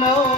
know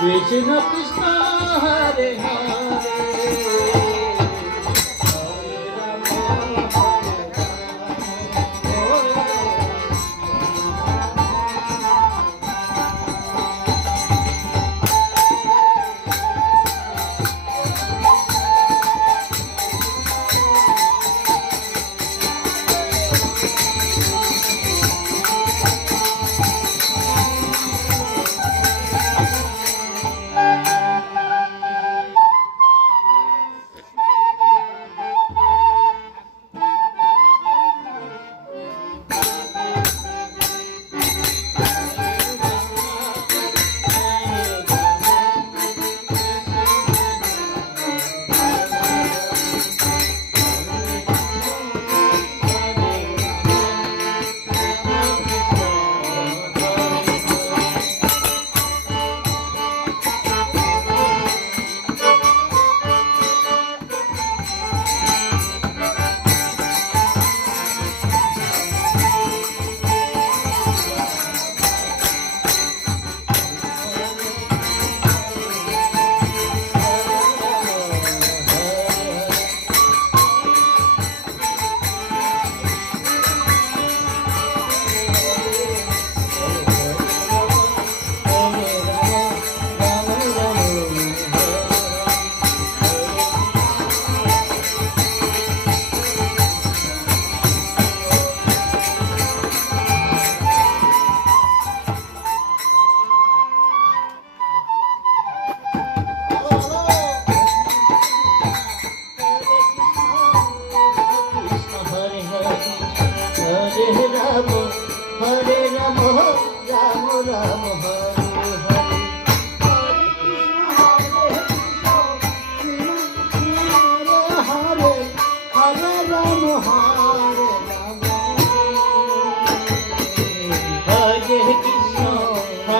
Krishna Krishna